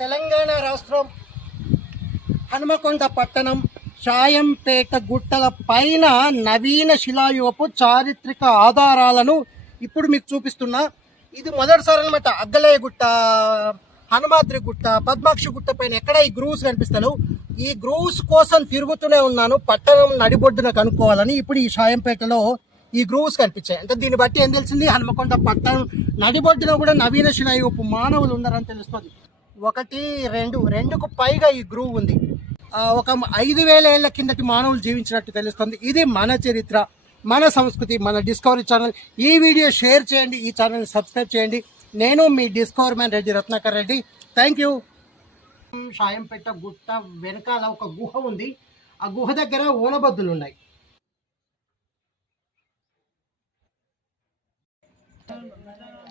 తెలంగాణ రాష్ట్రం హనుమకొండ పట్టణం షాయంపేట గుట్టల పైన నవీన శిలాయువపు చారిత్రక ఆధారాలను ఇప్పుడు మీకు చూపిస్తున్నా. ఇది మొదటిసారి అనమాట అగ్గలయ్య గుట్ట హనుమాద్రి గుట్ట పద్మాక్షి గుట్ట పైన ఎక్కడ ఈ గ్రూవ్స్ కనిపిస్తాను ఈ గ్రూవ్స్ కోసం తిరుగుతూనే ఉన్నాను. పట్టణం నడిబొడ్డున కనుక్కోవాలని ఇప్పుడు ఈ షాయంపేటలో ఈ గ్రూవ్స్ కనిపించాయి. అంటే దీన్ని బట్టి ఏం తెలిసింది? హనుమకొండ పట్టణం నడిబొడ్డున కూడా నవీన శిలాయుపు మానవులు ఉన్నారని తెలుస్తుంది. ఒకటి రెండు రెండుకు పైగా ఈ గ్రూవ్ ఉంది. ఒక ఐదు వేల ఏళ్ళ కిందటి మానవులు జీవించినట్టు తెలుస్తుంది. ఇది మన చరిత్ర మన సంస్కృతి మన డిస్కవరీ ఛానల్ ఈ వీడియో షేర్ చేయండి ఈ ఛానల్ని సబ్స్క్రైబ్ చేయండి. నేను మీ discover man Reddy Ratnakar Reddy. Thank you Shayampet గుట్ట వెనకాల ఒక గుహ ఉంది. ఆ గుహ దగ్గర ఓనబద్దులు ఉన్నాయి Thank you.